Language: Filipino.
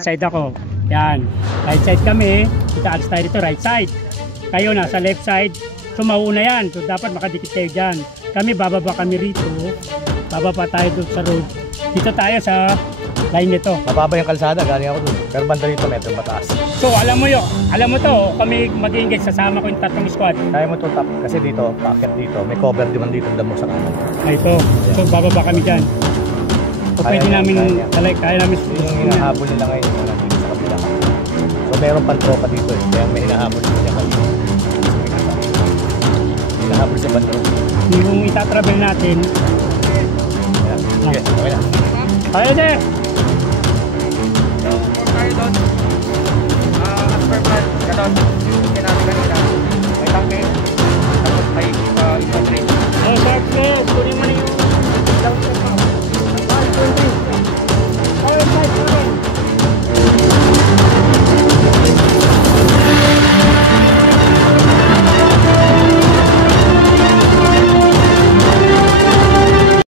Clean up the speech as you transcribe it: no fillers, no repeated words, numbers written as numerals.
Side ako. Yan. Right side kami. Itaas tayo dito, right side. Kayo nasa left side. So mauna yan. So dapat makadikit kayo dyan. Kami bababa kami rito. Bababa tayo doon sa road. Dito tayo sa line nito. Mababa yung kalsada, galing ako doon. Pero banda rito, metro mataas. So alam mo yun. Alam mo to. Kami mag-engage. Sasama ko yung tatlong squad. Kaya mo itong top. Kasi dito, packet dito. May cover naman dito damo sa kanan. Ay ito. So bababa kami dyan. So pwede namin, kaya namin yung hinahabol nila ngayon yung nandito sa kabila. So meron pang tropa dito eh. Kaya may hinahabol nila kanina. Hinahabol sa banda. Yung itatravel natin. Okay, okay na. Tayo sir! So, tayo doon. As per plan, ganon.